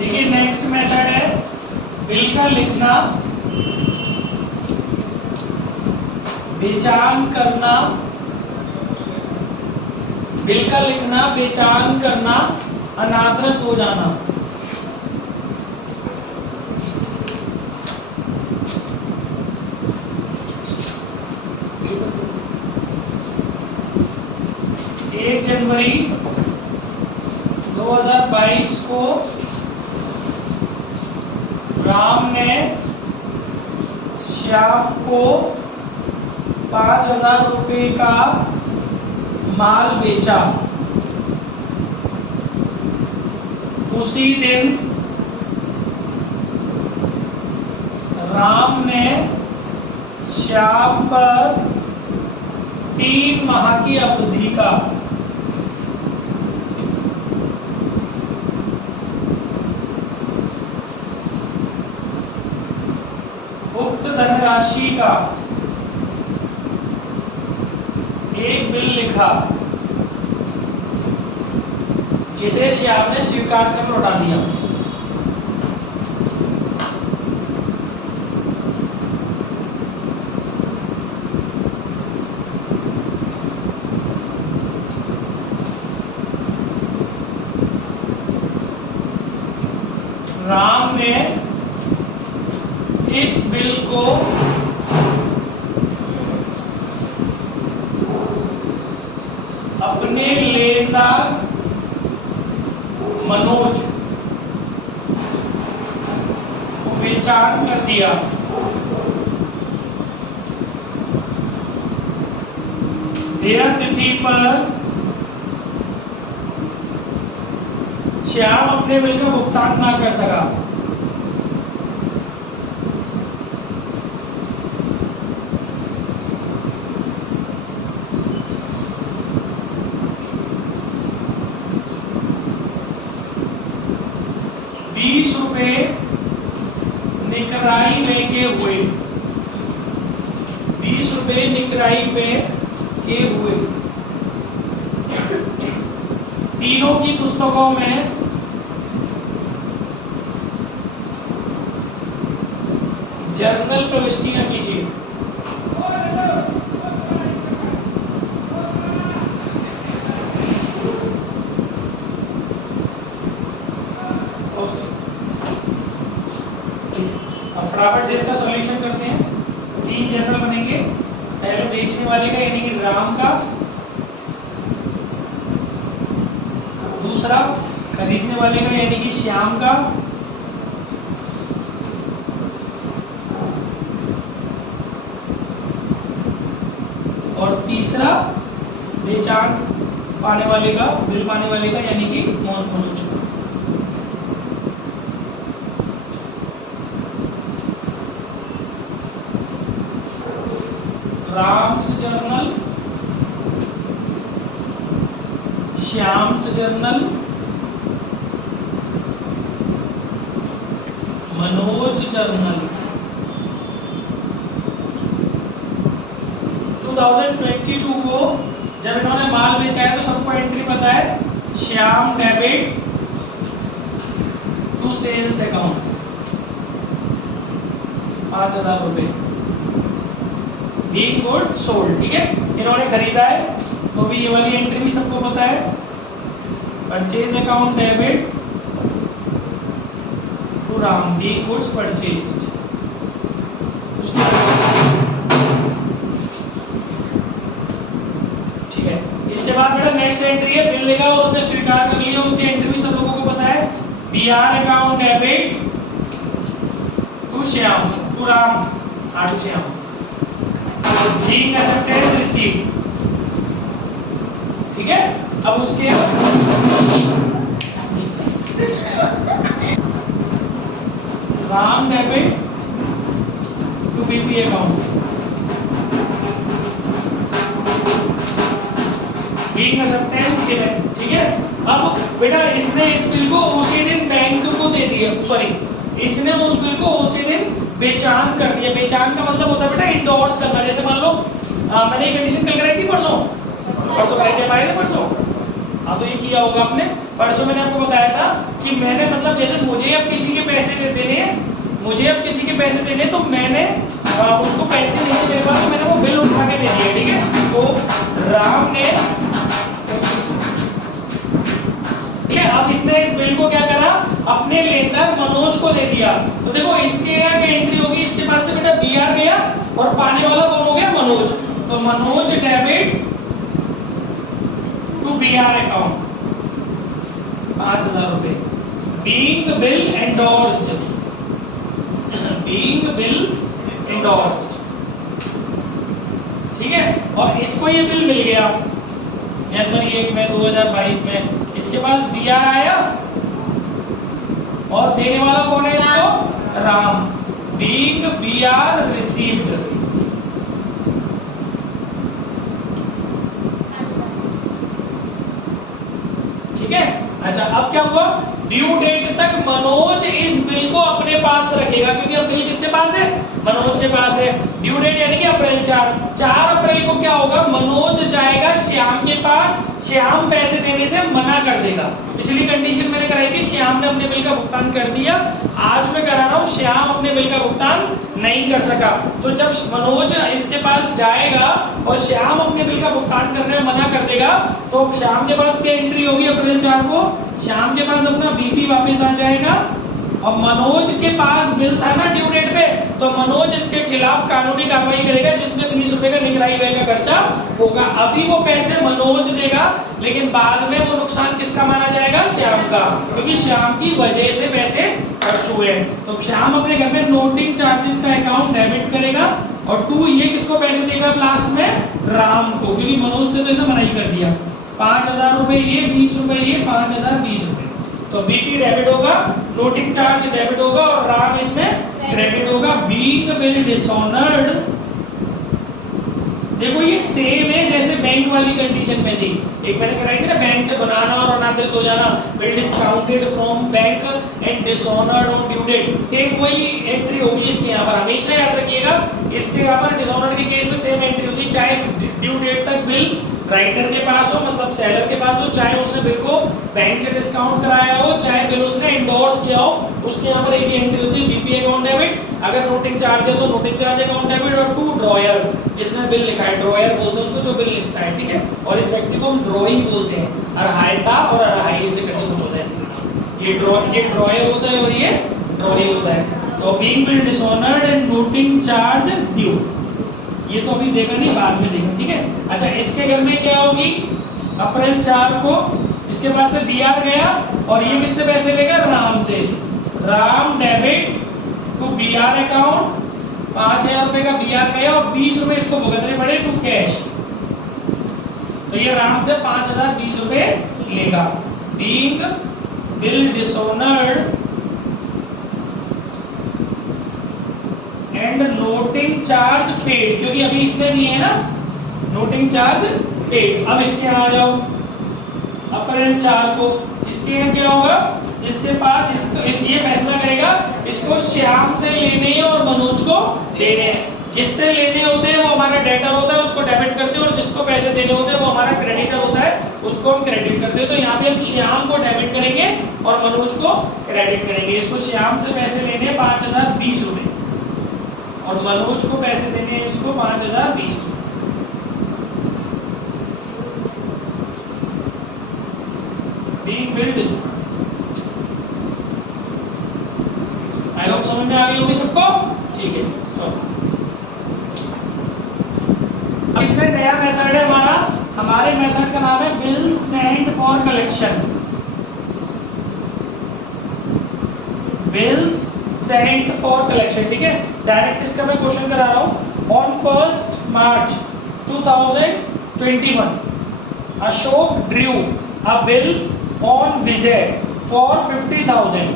देखिए next method है bill का लिखना, बेचान करना, बिल का लिखना, बेचान करना, अनादृत हो जाना। एक जनवरी 2022 को राम ने श्याम को 5,000 रुपए का माल बेचा। उसी दिन राम ने श्याम पर 3 माह की अवधि का उक्त धनराशि का एक बिल लिखा, जिसे श्याम ने स्वीकार कर लौटा दिया। राम ने इस बिल को अपने लेनदार मनोज को बेचान कर दिया। देय तिथि पर श्याम अपने बिल का भुगतान ना कर सका। ₹20 निकराई में के हुए, ₹20 निकराई पे के हुए। तीनों की पुस्तकों में जर्नल प्रविष्टियां कीजिए। अब फटाफट से इसका सॉल्यूशन करते हैं। 3 जर्नल बनेंगे, पहले बेचने वाले का यानी कि राम का, दूसरा खरीदने वाले का यानी कि श्याम का, और तीसरा बेचान पाने वाले का, बिल पाने वाले का यानी कि मनोज का। Ram's journal, Shyam's journal, Manoj journal. 2022 को जब इन्होंने माल बेचा है तो सबको एंट्री पता है, Shyam debit to sales account 5,000 रुपए, बीइंग गुड सोल्ड। ठीक है, इन्होंने खरीदा है तो भी ये वाली एंट्री भी सबको पता है, purchase account debit to Ram, being goods purchased. ठीक है, इसके बाद बेटा नेक्स्ट एंट्री है बिल लेगा और उसने स्वीकार कर लिया, उसकी एंट्री भी सब लोगों को पता है, BR account debit to Shyam, to Ram, to Shyam, being acceptance received. ठीक है, अब उसके Ram debit to BP account, being acceptance given. ठीक है, अब बेटा इसने इस बिल को उसी दिन बैंक को दे दिया, सॉरी इसने उस बिल को उसी दिन बेचान कर दिया। बेचान का मतलब होता है बेटा इंडोर्स करना। जैसे मान लो मैंने एक कंडीशन कल कराई थी परसों कराई थी, पाए थे परसों। अब तो ये किया होगा आपने, परसों मैंने आपको बताया था कि मैंने मतलब मतलब जैसे मुझे अब किसी के पैसे देने हैं, मुझे अब किसी के पैसे देने, तो मैंने उसको पैसे नहीं दे पाया, तो मैंने वो बिल उठा के दे दिया, ठीक है। तो राम ने, ठीक है, अब इसने इस बिल को क्या करा, अपने लेनदार मनोज को दे दिया। तो देखो इसके यहाँ क्या एंट्री होगी, इसके पास से बेटा बीआर गया और पाने वाला कौन हो गया, मनोज। तो Manoj debit to BR account 5000 रुपए, being bill endorsed, being bill endorsed, ठीक है। और इसको ये बिल मिल गया जनवरी 1 में 2022 में, इसके पास बीआर आया और देने वाला कौन है इसको, राम, बीइंग बीआर रिसीव्ड, ठीक है। अच्छा अब क्या हुआ, ड्यू डेट तक मनोज इस बिल को अपने पास रखेगा, क्योंकि अब बिल किसके पास है, मनोज के पास है। ड्यू डेट यानी कि अप्रैल 4 अप्रैल को क्या होगा, मनोज जाएगा श्याम के पास, श्याम पैसे देने से मना कर देगा। पिछली कंडीशन मैंने कराई थी, श्याम ने अपने बिल का भुगतान कर दिया, आज मैं करा रहा हूँ श्याम अपने बिल का भुगतान नहीं कर सका। तो जब मनोज इसके पास जाएगा और श्याम अपने बिल का भुगतान करने में मना कर देगा, तो श्याम के पास क्या एंट्री होगी अप्रैल 4 को, श्याम के पास अपना बीपी वापस आ जाएगा, और मनोज के पास बिल था ना ड्यू डेट पे, तो मनोज इसके खिलाफ कानूनी कार्रवाई करेगा, जिसमें 20 रुपए का निगरानी व्यय का खर्चा होगा। अभी वो पैसे मनोज देगा, लेकिन बाद में वो नुकसान किसका माना जाएगा, श्याम का, क्योंकि श्याम की वजह से पैसे खर्च हुए। तो श्याम अपने घर में नोटिंग चार्जेस का अकाउंट डेबिट करेगा, और 2 ये किसको पैसे देगा लास्ट में, राम को, क्योंकि मनोज से तो इसे मना ही कर दिया। 5000 रुपए ये, 20 रुपए ये, 5000 20 रुपए, तो बीपी डेबिट होगा, नोटिंग चार्ज डेबिट होगा, और राम इसमें क्रेडिट होगा। बीइंग बिल डिसऑनर्ड, देखो ये सेम है जैसे बैंक वाली कंडीशन में थी, एक मैंने कराई थी ना, बैंक से बनाना और अनादृत हो जाना, bill discounted from bank and dishonoured on due date, same वही एंट्री होगी इसके यहाँ पर, हमेशा याद रखिएगा। इसके यहाँ पर डिसऑनर्ड के केस में सेम एंट्री होगी, चाहे ड्यू डेट तक बिल राइटर के पास हो, मतलब सेलर के पास हो, चाहे उसने बिल को बैंक से डिस्काउंट कराया हो, चाहे बिल उसने एंडोर्स किया हो, उसके यहाँ पर एक ही एंट्री होती है, बीपी अकाउंट डेबिट, अगर नोटिंग चार्ज है तो नोटिंग चार्ज अकाउंट डेबिट, और 2 ड्रॉयर, जिसने बिल लिखा है, ड्रॉयर बोलते हैं उसको जो बिल लिखता है, ठीक है। और इस व्यक्ति को हम ड्रॉई बोलते हैं, अरहायता और अरहाई से करके कुछ होता है, ये ड्रॉयर होता है और ये ड्रॉई होता है। तो being bill dishonoured and noting charge due, ये तो अभी देखा नहीं, बाद में देखा, ठीक है। अच्छा इसके घर में क्या होगी, अप्रैल 4 को इसके पास से बीआर गया, और ये किससे पैसे लेगा, राम से, Ram debit to BR account, 5000 रुपए का बीआर गया, और 20 रुपए इसको भुगतने पड़े टू कैश, तो ये राम से 5020 रुपए लेगा। Being bill dishonoured and noting charge paid, क्योंकि अभी इसने दिए है ना नोटिंग चार्ज पेड। अब इसके यहाँ आ जाओ, अप्रैल 4 को इसके यहाँ क्या होगा, इसके पास ये फैसला करेगा इसको श्याम से लेने हैं और मनोज को देने हैं। जिससे लेने होते हैं वो हमारा डेटर होता है, उसको डेबिट करते हैं, और जिसको पैसे देने होते हैं वो हमारा क्रेडिटर होता है, उसको हम क्रेडिट करते हैं। तो यहाँ पे हम श्याम को डेबिट करेंगे और मनोज को क्रेडिट करेंगे। इसको श्याम से पैसे लेने 5020 रुपए, और मनोज को पैसे देने हैं इसको 5020 रुपए। बीइंग बिल्ड, आई होप समझ में आ गई होगी सबको, ठीक है। इसमें नया मेथड है हमारे मेथड का नाम है bill sent for collection. Bills sent for collection, ठीक है। डायरेक्ट इसका मैं क्वेश्चन करा रहा हूं। On 1 March 2021 Ashok drew a bill on Vijay for 50,000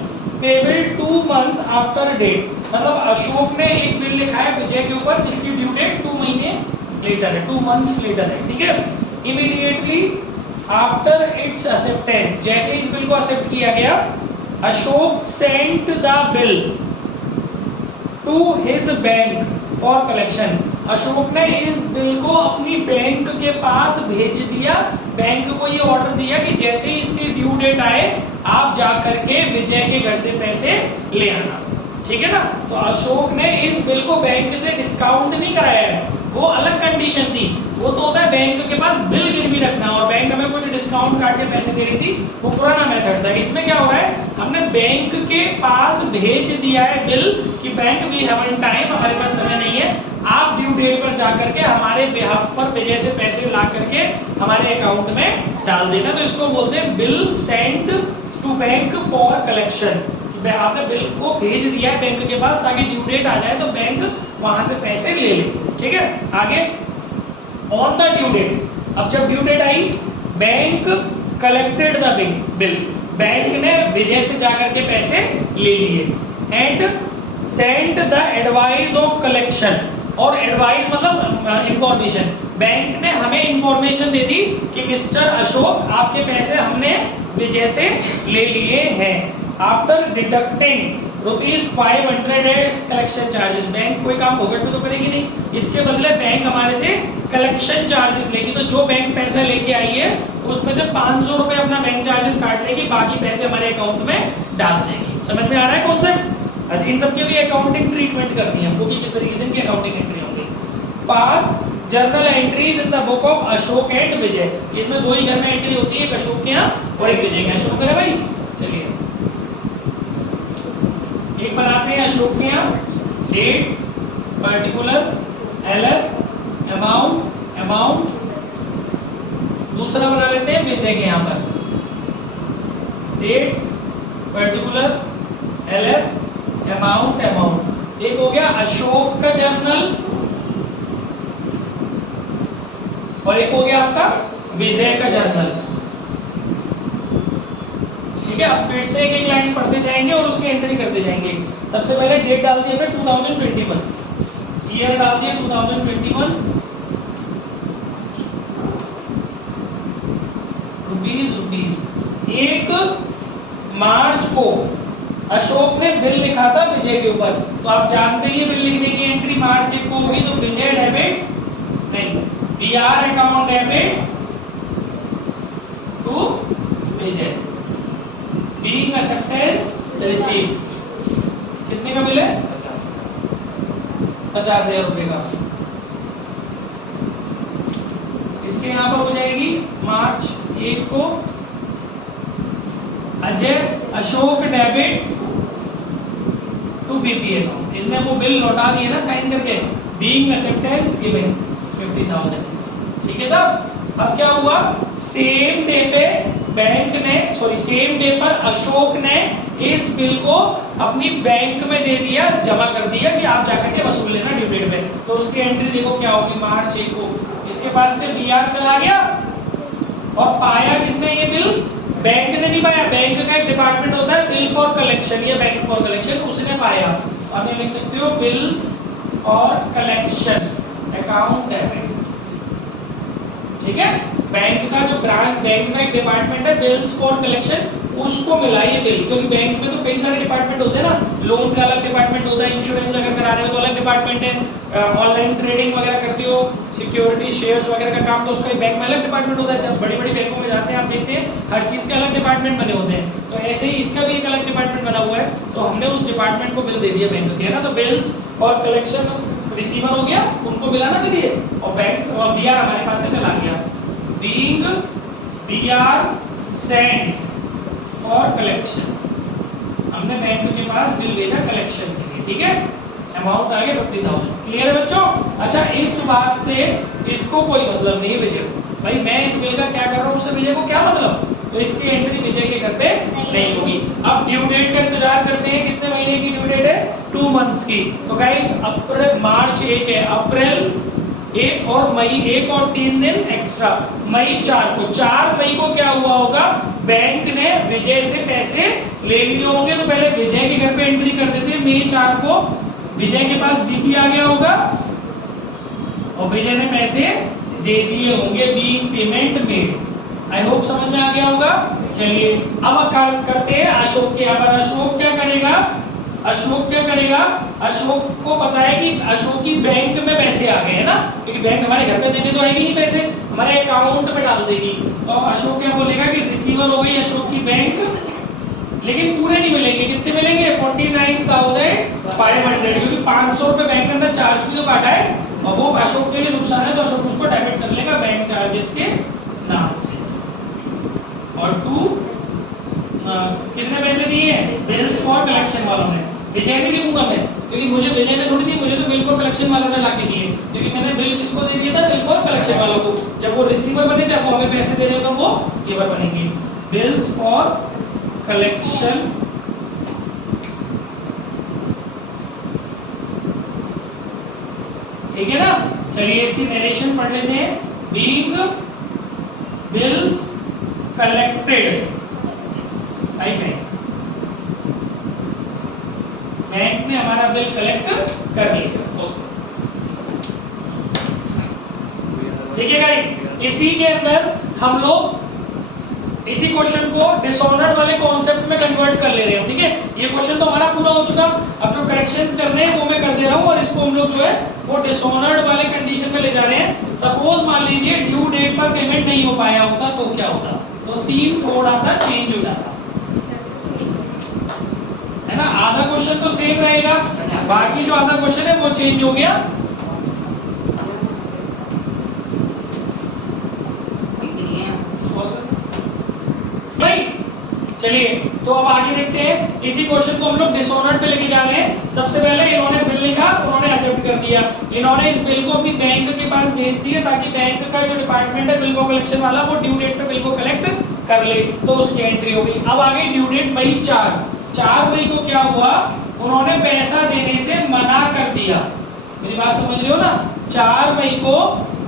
payable 2 month after date. मतलब अशोक ने एक बिल लिखा है विजय के ऊपर जिसकी ड्यू डेट 2 महीने लेटर है, 2 मंथ्स लेटर है, ठीक है। इमीडिएटली आफ्टर इट्स एक्सेप्टेंस, जैसे इस बिल को एक्सेप्ट किया गया, Ashok sent the bill to his bank for collection. Ashok ने इस बिल को अपनी बैंक के पास भेज दिया। बैंक को ये ऑर्डर दिया कि जैसे ही इसकी ड्यू डेट आए आप जा करके विजय के घर से पैसे ले आना, ठीक है ना। तो अशोक ने इस बिल को बैंक से डिस्काउंट नहीं कराया है, वो अलग कंडीशन थी। वो तो होता है बैंक के पास बिल गिरवी रखना और बैंक हमें कुछ डिस्काउंट काट के पैसे दे रही थी, वो पुराना मेथड था। इसमें क्या हो रहा है, हमने बैंक के पास भेज दिया है बिल कि बैंक वी हैव टाइम, हमारे पास समय नहीं है, आप ड्यू डेट पर जा करके हमारे बिहाफ पर विजय से पैसे ला करके हमारे अकाउंट में डाल देना। तो इसको बोलते हैं bill send to bank for collection. आपने बिल को भेज दिया है बैंक के पास ताकि ड्यू डेट आ जाए तो बैंक वहां से पैसे ले ले, ठीक है। आगे ऑन द ड्यू डेट, अब जब ड्यू डेट आई bank collected the bill, bank ने विजय से जाकर के पैसे ले लिए and sent the advice of collection. और एडवाइस मतलब इंफॉर्मेशन, बैंक ने हमें इंफॉर्मेशन दे दी कि मिस्टर अशोक आपके पैसे हमने विजय से ले लिए हैं। After deducting ₹500 as collection charges, bank कोई काम फोकट में तो करेगी नहीं, इसके बदले बैंक हमारे से कलेक्शन चार्जेस लेगी। तो जो बैंक पैसा लेके आई है उसमें से 500 रुपए अपना बैंक चार्जेस काट लेगी, बाकी पैसे हमारे अकाउंट में डाल देगी। समझ में आ रहा है कॉन्सेप्ट? इन सब के भी अकाउंटिंग ट्रीटमेंट करनी है हमको कि किस तरीके से इनकी अकाउंटिंग एंट्री होगी। Pass journal entries in the book of Ashok and Vijay, इसमें दो ही घर में एंट्री होती है, एक अशोक के यहाँ और एक विजय के यहाँ। शुरू करें भाई, चलिए एक बनाते हैं अशोक के यहाँ, डेट, पर्टिकुलर, एलएफ, अमाउंट। दूसरा बना लेते हैं विजय के यहाँ पर, डेट, पर्टिकुलर, एलएफ, अमाउंट। एक हो गया अशोक का जर्नल और एक हो गया आपका विजय का जर्नल, ठीक है। अब फिर से एक एक लाइन पढ़ते जाएंगे और उसकी एंट्री करते जाएंगे। सबसे पहले डेट डाल दी हमने 2021, ईयर डाल दिया 2021, रुपीस। 1 मार्च को अशोक ने बिल लिखा था विजय के ऊपर, तो आप जानते ही बिल लिखने की एंट्री मार्च 1 को होगी, तो विजय डेबिट नहीं, BR account debit to Vijay, being acceptance receive. कितने का बिल है? 50,000 रुपए का। इसके यहाँ पर हो जाएगी मार्च 1 को Ajay Ashok debit to BPA account, इसने वो बिल लौटा दिए ना साइन करके, बीइंग एक्सेप्टेंस गिवन 50,000, ठीक है साहब। अब क्या हुआ, सेम डे पे बैंक ने सेम डे पर अशोक ने इस बिल को अपनी बैंक में दे दिया, जमा कर दिया कि आप जाकर के वसूल लेना ड्यू डेट पे। तो उसकी एंट्री देखो क्या होगी, मार्च 1 को इसके पास से बीआर चला गया और पाया किसने ये बिल, बैंक ने नहीं पाया, बैंक का एक डिपार्टमेंट होता है बिल फॉर कलेक्शन, ये बैंक फॉर कलेक्शन, उसने पाया। अब ये लिख सकते हो bills for collection account debit, ठीक है। बैंक का जो ब्रांच, बैंक का एक डिपार्टमेंट है बिल्स फॉर कलेक्शन, उसको मिला ये बिल, क्योंकि बैंक में तो कई सारे डिपार्टमेंट होते हैं ना, लोन का अलग डिपार्टमेंट होता है, इंश्योरेंस अगर करा रहे हो तो अलग डिपार्टमेंट है, ऑनलाइन ट्रेडिंग वगैरह करते हो, सिक्योरिटी शेयर्स वगैरह का काम तो उसका बैंक में अलग डिपार्टमेंट होता है। जब बड़ी बड़ी बैंकों में जाते हैं आप देखते हैं हर चीज़ के अलग डिपार्टमेंट बने होते हैं, तो ऐसे ही इसका भी एक अलग डिपार्टमेंट बना हुआ है। तो हमने उस डिपार्टमेंट को बिल दे दिया बैंक के, है ना, तो बिल्स फॉर कलेक्शन रिसीवर हो गया, उनको बिल आना भी दिए, और बैंक और बीआर हमारे पास से चला गया, being BR sent for collection, हमने बैंक के पास बिल भेजा कलेक्शन के लिए, ठीक है। अमाउंट आ गया 50,000, क्लियर है बच्चों? अच्छा, इस बात से इसको कोई मतलब नहीं विजय को, भाई मैं इस बिल का क्या कर रहा हूँ उससे विजय को क्या मतलब, तो इसकी एंट्री विजय के घर पे नहीं होगी। अब ड्यू डेट का इंतजार करते हैं, कितने महीने की ड्यू डेट है, 2 मंथ्स की। तो गाइस अप्रैल, मार्च 1 है, अप्रैल 1 और मई 1 और 3 दिन एक्स्ट्रा, मई 4 को, 4 मई को क्या हुआ होगा, बैंक ने विजय से पैसे ले लिए होंगे, तो पहले विजय के घर पे एंट्री कर देते हैं, मई 4 को विजय के पास बीपी आ गया होगा और विजय ने पैसे दे दिए होंगे, being payment made. I hope समझ में आ गया होगा। चलिए अब करते हैं अशोक के यहाँ पर। अशोक क्या करेगा, अशोक क्या करेगा, अशोक को पता है कि अशोक की बैंक में पैसे आ गए हैं ना, क्योंकि बैंक हमारे घर पे देने तो आएगी नहीं पैसे, हमारे अकाउंट में डाल देगी। तो अशोक क्या बोलेगा कि रिसीवर हो गई अशोक की बैंक, लेकिन पूरे नहीं मिलेंगे। कितने मिलेंगे? 49,500, क्योंकि 500 रुपए बैंक ने चार्ज भी तो काटा है और वो अशोक के लिए नुकसान है, तो अशोक उसको डेबिट कर लेगा बैंक चार्जेस के नाम से। और 2 किसने पैसे दिए हैं? बिल्स फॉर कलेक्शन वालों ने। विजय ने क्यों मैं, क्योंकि मुझे विजय ने थोड़ी दी, मुझे तो बिल फॉर कलेक्शन वालों ने लाके दिए, क्योंकि मैंने बिल किसको दे दिया था? बिल फॉर कलेक्शन वालों को। जब वो रिसीवर बने थे, वो हमें पैसे दे रहे तो वो गिवर बनेंगे। बिल्स फॉर कलेक्शन ठीक है ना। चलिए इसकी नरेशन पढ़ लेते हैं। Being bills collected by bank, bank ने हमारा बिल कलेक्ट कर लिया दोस्तों। देखिए गाइस, इसी के अंदर हम लोग इसी क्वेश्चन को डिसऑर्डर्ड वाले कॉन्सेप्ट में कन्वर्ट कर ले रहे हैं। ठीक है, ये क्वेश्चन तो हमारा पूरा हो चुका। अब जो करेक्शंस करने हैं वो मैं कर दे रहा हूं, और इसको हम लोग जो है वो डिसऑर्डर्ड वाले कंडीशन में ले जा रहे हैं। सपोज मान लीजिए ड्यू डेट पर पेमेंट नहीं हो पाया होता तो क्या होता? तो सीन थोड़ा सा चेंज हो जाता है ना। आधा क्वेश्चन तो सेम रहेगा, बाकी जो आधा क्वेश्चन है वो चेंज हो गया। भाई चलिए, तो अब आगे देखते हैं। इसी क्वेश्चन को हम लोग डिसऑर्डर्ड पे लेके जा रहे हैं। सबसे पहले इन्होंने बिल लिखा, उन्होंने एक्सेप्ट कर दिया। इन्होंने इस बिल को अपनी बैंक के पास भेज दिया ताकि बैंक का जो डिपार्टमेंट है बिल को कलेक्शन वाला, वो ड्यू डेट पे बिल को कलेक्ट कर ले। तो उसकी एंट्री हो गई। अब आ गई ड्यू डेट मई 4 मई को क्या हुआ? उन्होंने पैसा देने से मना कर दिया। मेरी बात समझ रहे हो ना? 4 मई को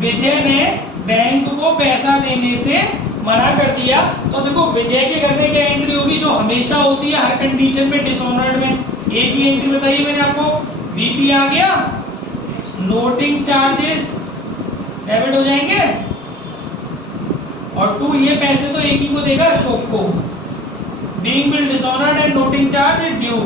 विजय ने बैंक को पैसा देने से मना कर दिया। तो देखो विजय के घर में क्या एंट्री होगी, जो हमेशा होती है हर कंडीशन में डिसऑर्डर्ड में। एक ही एंट्री बताइए मैंने आपको, बीपी आ गया, नोटिंग चार्जेस डेबिट हो जाएंगे, और 2 ये पैसे तो एक ही को देगा अशोक को। Being bill disordered and noting charge due,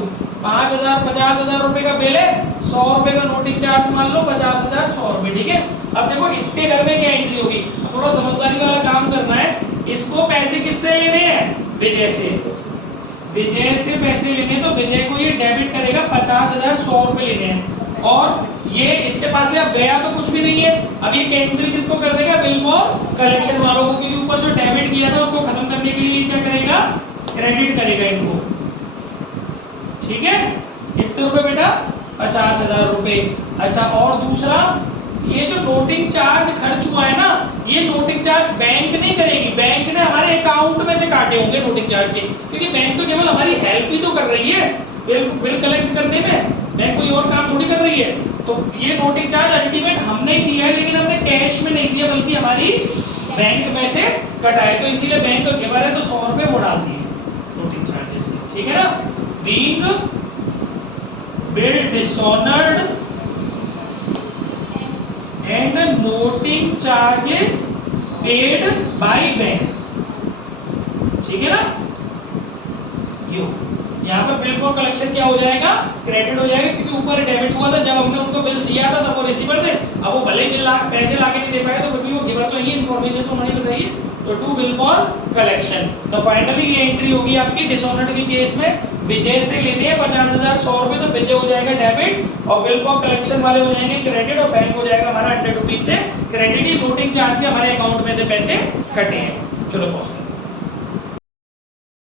5,000 50,000 रुपए का बिल है, 100 रुपए का नोटिंग चार्ज मान लो, 50,000 100 रुपए। ठीक है, अब देखो इसके घर में क्या एंट्री होगी। थोड़ा समझदारी वाला काम करना है। इसको पैसे किससे लेने हैं? विजय से। विजय से पैसे लेने, तो विजय को ये डेबिट करेगा 50,000 100 रुपए लेने हैं, और ये इसके पास से अब गया तो कुछ भी नहीं है। अब ये कैंसिल किसको कर देगा? बिल फॉर कलेक्शन वालों को, क्योंकि ऊपर जो डेबिट किया था उसको खत्म करने के लिए क्या करेगा? क्रेडिट करेगा इनको। ठीक है, कितने रुपए बेटा? 50,000 रुपए। अच्छा, और दूसरा, ये जो नोटिंग चार्ज खर्च हुआ है ना, ये नोटिंग चार्ज बैंक नहीं करेगी, बैंक ने हमारे अकाउंट में से काटे होंगे नोटिंग चार्ज के, क्योंकि बैंक तो केवल हमारी हेल्प ही तो कर रही है बिल कलेक्ट करने में, बैंक कोई और काम थोड़ी कर रही है। तो ये नोटिंग चार्ज अल्टीमेट हमने ही दिया है, लेकिन हमने कैश में नहीं दिया, बल्कि हमारी बैंक में से कटाए। तो इसीलिए बैंक का गिवर है तो 100 रुपए वो डाल दिए नोटिंग चार्जेस में। ठीक है ना। Being bill disordered and noting charges paid by bank, ठीक है ना। यो यहाँ पर बिल फॉर कलेक्शन क्या हो जाएगा? क्रेडिट हो जाएगा, क्योंकि ऊपर डेबिट हुआ था जब हमने उनको बिल दिया था, तब वो रिसीवर थे। अब वो भले ही पैसे लाके नहीं दे पाए, तो फिर भी वो गिवर तो यही इन्फॉर्मेशन तो उन्होंने बताई है। तो टू बिल फॉर कलेक्शन। तो फाइनली ये एंट्री होगी आपकी डिसऑर्डर्ड के केस में। विजय से लेने हैं 50,000 100 रुपए, तो विजय हो जाएगा डेबिट, और बिल फॉर कलेक्शन वाले हो जाएंगे क्रेडिट, और बैंक हो जाएगा हमारा 100 रुपीज से क्रेडिट। ही नोटिंग चार्ज के हमारे अकाउंट में से पैसे कटे हैं। चलो पॉज।